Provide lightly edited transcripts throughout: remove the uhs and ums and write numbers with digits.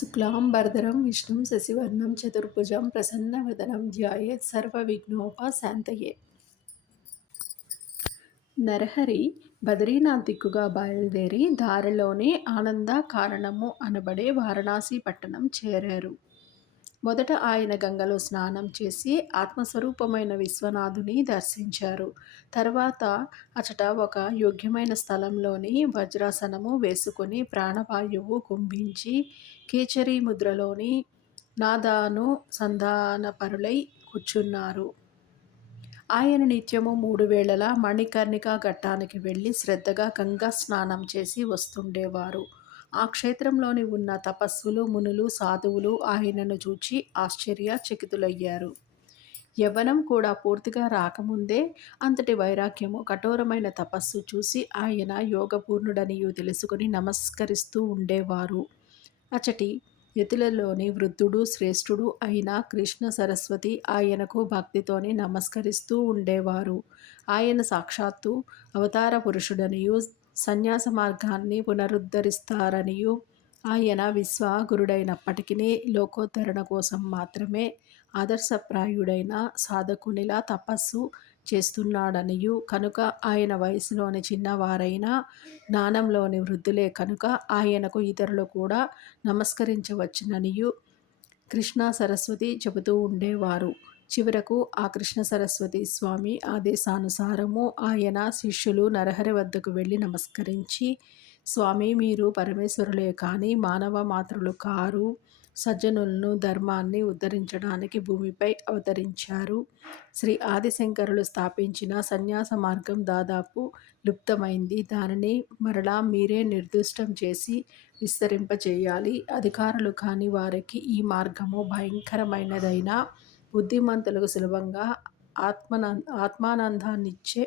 శుక్లాంబరధరం విష్ణుం శశివర్ణం చతుర్భుజం ప్రసన్నవదనం ధ్యాయేత్ సర్వవిఘ్నోపశాంతయే. నరహరి బదరీనాథ్ దిక్కుగా బయలుదేరి దారిలోనే ఆనంద కారణము అనబడే వారణాసి పట్టణం చేరారు. మొదట ఆయన గంగలో స్నానం చేసి ఆత్మస్వరూపమైన విశ్వనాథుని దర్శించారు. తర్వాత అచట ఒక యోగ్యమైన స్థలంలోని వజ్రాసనము వేసుకొని ప్రాణవాయువు కుంభించి కేచరీ ముద్రలోని నాదానుసంధానపరులై కూర్చున్నారు. ఆయన నిత్యము 3 వేళలా మణికర్ణికా ఘట్టానికి వెళ్ళి శ్రద్ధగా గంగా స్నానం చేసి వస్తుండేవారు. ఆ క్షేత్రంలోని ఉన్న తపస్సులు, మునులు, సాధువులు ఆయనను చూచి ఆశ్చర్యచకితులయ్యారు. యవ్వనం కూడా పూర్తిగా రాకముందే అంతటి వైరాగ్యము, కఠోరమైన తపస్సు చూసి ఆయన యోగపూర్ణుడనియు తెలుసుకొని నమస్కరిస్తూ ఉండేవారు. అచటి యతులలోని వృద్ధుడు, శ్రేష్ఠుడు అయిన కృష్ణ సరస్వతి ఆయనకు భక్తితోని నమస్కరిస్తూ ఉండేవారు. ఆయన సాక్షాత్తు అవతార పురుషుడనియు సన్యాస మార్గాన్ని పునరుద్ధరిస్తారనియు ఆయన విశ్వగురుడైనప్పటికీ లోకోద్ధరణ కోసం మాత్రమే ఆదర్శప్రాయుడైన సాధకునిలా తపస్సు చేస్తున్నాడనియు, కనుక ఆయన వయసులోని చిన్నవారైనా జ్ఞానంలోని వృద్ధులే కనుక ఆయనకు ఇతరులు కూడా నమస్కరించవచ్చుననియు కృష్ణ సరస్వతి చెబుతూ ఉండేవారు. చివరకు ఆ కృష్ణ సరస్వతి స్వామి ఆదేశానుసారము ఆయన శిష్యులు నరహరి వద్దకు వెళ్ళి నమస్కరించి, స్వామి, మీరు పరమేశ్వరులే కాని మానవ మాత్రులు కారు. సజ్జనులను, ధర్మాన్ని ఉద్ధరించడానికి భూమిపై అవతరించారు. శ్రీ ఆదిశంకరులు స్థాపించిన సన్యాస మార్గం దాదాపు లుప్తమైంది. దానిని మరలా మీరే నిర్దిష్టం చేసి విస్తరింపచేయాలి. అధికారులు కాని వారికి ఈ మార్గము భయంకరమైనదైనా బుద్ధిమంతులకు సులభంగా ఆత్మానందాన్నిచ్చే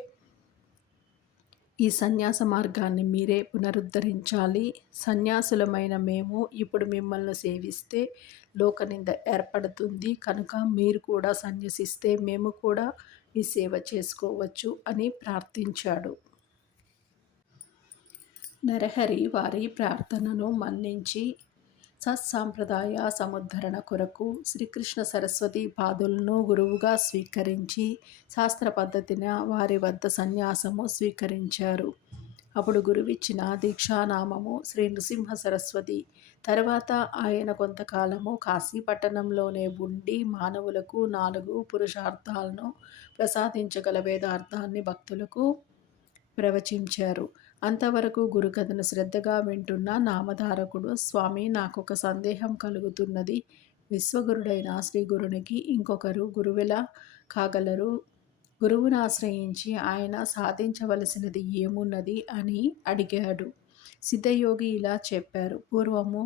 ఈ సన్యాస మార్గాన్ని మీరే పునరుద్ధరించాలి. సన్యాసులమైన మేము ఇప్పుడు మిమ్మల్ని సేవిస్తే లోకనింద ఏర్పడుతుంది. కనుక మీరు కూడా సన్యసిస్తే మేము కూడా మీ సేవ చేసుకోవచ్చు అని ప్రార్థించాడు. నరహరి వారి ప్రార్థనను మన్నించి సత్సాంప్రదాయ సముద్ధరణ కొరకు శ్రీకృష్ణ సరస్వతి పాదులను గురువుగా స్వీకరించి శాస్త్ర పద్ధతిన వారి వద్ద సన్యాసము స్వీకరించారు. అప్పుడు గురువిచ్చిన దీక్షానామము శ్రీ నృసింహ సరస్వతి. తర్వాత ఆయన కొంతకాలము కాశీపట్టణంలోనే ఉండి మానవులకు 4 పురుషార్థాలను ప్రసాదించగల వేదార్థాన్ని భక్తులకు ప్రవచించారు. అంతవరకు గురుకథను శ్రద్ధగా వింటున్న నామధారకుడు, స్వామి, నాకొక సందేహం కలుగుతున్నది. విశ్వగురుడైన శ్రీగురునికి ఇంకొకరు గురువెలా కాగలరు? గురువును ఆశ్రయించి ఆయన సాధించవలసినది ఏమున్నది అని అడిగాడు. సిద్ధయోగి ఇలా చెప్పారు. పూర్వము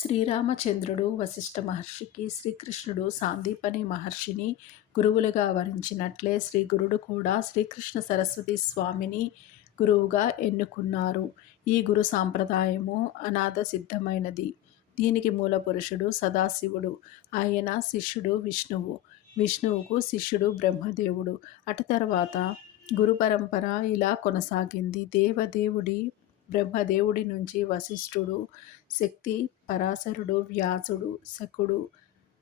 శ్రీరామచంద్రుడు వశిష్ఠ మహర్షికి, శ్రీకృష్ణుడు సాందీపని మహర్షిని గురువులుగా వరించినట్లే శ్రీగురుడు కూడా శ్రీకృష్ణ సరస్వతి స్వామిని గురువుగా ఎన్నుకున్నారు. ఈ గురు సాంప్రదాయము అనాథ సిద్ధమైనది. దీనికి మూల పురుషుడు సదాశివుడు, ఆయన శిష్యుడు విష్ణువు, విష్ణువుకు శిష్యుడు బ్రహ్మదేవుడు. అటు తర్వాత గురు పరంపర ఇలా కొనసాగింది. దేవదేవుడి బ్రహ్మదేవుడి నుంచి వశిష్ఠుడు, శక్తి పరాశరుడు, వ్యాసుడు, శకుడు,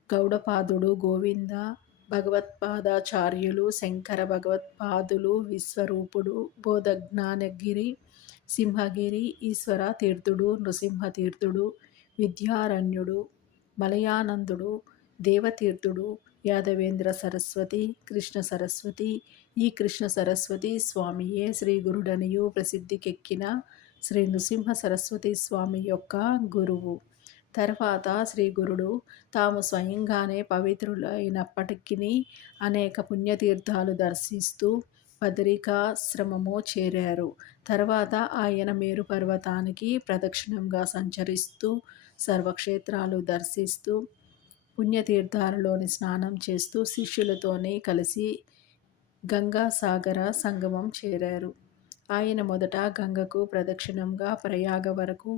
గౌడపాదుడు, గోవింద భగవత్పాదాచార్యులు, శంకర భగవత్పాదులు, విశ్వరూపుడు, బోధజ్ఞానగిరి, సింహగిరి, ఈశ్వర తీర్థుడు, నృసింహతీర్థుడు, విద్యారణ్యుడు, మలయానందుడు, దేవతీర్థుడు, యాదవేంద్ర సరస్వతి, కృష్ణ సరస్వతి. ఈ కృష్ణ సరస్వతి స్వామియే శ్రీగురుడనియు ప్రసిద్ధికెక్కిన శ్రీ నృసింహ సరస్వతి స్వామి యొక్క గురువు. తర్వాత శ్రీగురుడు తాము స్వయంగానే పవిత్రులైనప్పటికీ అనేక పుణ్యతీర్థాలు దర్శిస్తూ బదరికాశ్రమము చేరారు. తర్వాత ఆయన మేరు పర్వతానికి ప్రదక్షిణంగా సంచరిస్తూ సర్వక్షేత్రాలు దర్శిస్తూ పుణ్యతీర్థాలలోని స్నానం చేస్తూ శిష్యులతోనే కలిసి గంగాసాగర సంగమం చేరారు. ఆయన మొదట గంగకు ప్రదక్షిణంగా ప్రయాగ వరకు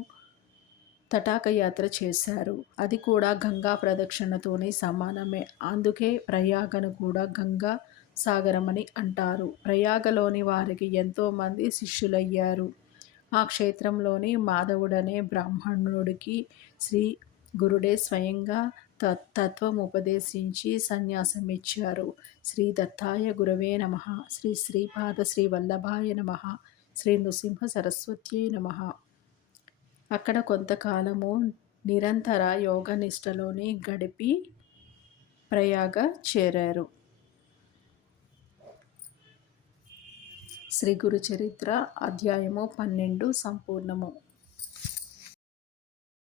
తటాకయాత్ర చేశారు. అది కూడా గంగా ప్రదక్షిణతోనే సమానమే. అందుకే ప్రయాగను కూడా గంగా సాగరమని అంటారు. ప్రయాగలోని వారికి ఎంతోమంది శిష్యులయ్యారు. ఆ క్షేత్రంలోని మాధవుడనే బ్రాహ్మణుడికి శ్రీ గురుడే స్వయంగా తత్వం ఉపదేశించి సన్యాసమిచ్చారు. శ్రీ దత్తాయ గురవే నమః. శ్రీ శ్రీపాద శ్రీ వల్లభాయ నమః. శ్రీ నృసింహ సరస్వత్యై నమః. అక్కడ కొంతకాలము నిరంతర యోగనిష్టలోని గడిపి ప్రయాగ చేరారు. శ్రీ గురు చరిత్ర అధ్యాయము 12 సంపూర్ణము.